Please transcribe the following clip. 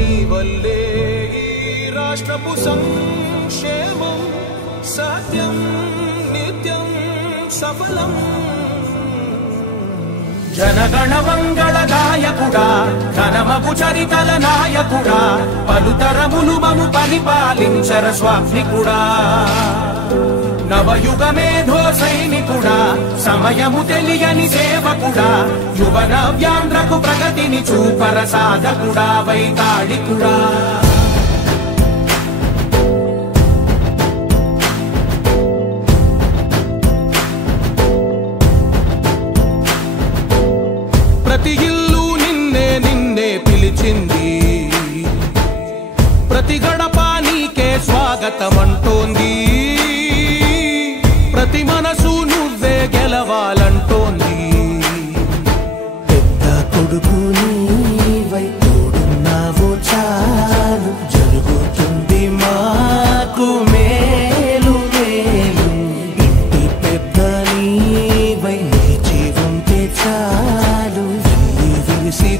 నీ వల్లే ఈ రాష్ట్రపు సంక్షేమం సత్యం నిత్యం సఫలం. జనగణ మంగళ గాయకుడా ఘనమగు చరితల నాయకుడా పలుతరములు మము పరిపాలించర స్వామికుడా. నవయుగ మేధో సైనికుడా సమయము తెలియని సేవకుడా యువ నవ్యాంధ్రకు ప్రగతిని చూపర సాధకుడా వైతాళికుడా. ప్రతి ఇల్లు నిన్నే నిన్నే పిలిచింది, ప్రతి గడప నీకే స్వాగతమంటోంది, ప్రతి మనసు నువ్వే గెలవాలంటోంది. పెద్ద కొడుకు నీవై తోడున్నావు చాలు జరుగుతుంది మాకు మేలు మేలు. ఇంటి పెద్ద నీవై నిలిచి ఉంటే చాలు విరిసి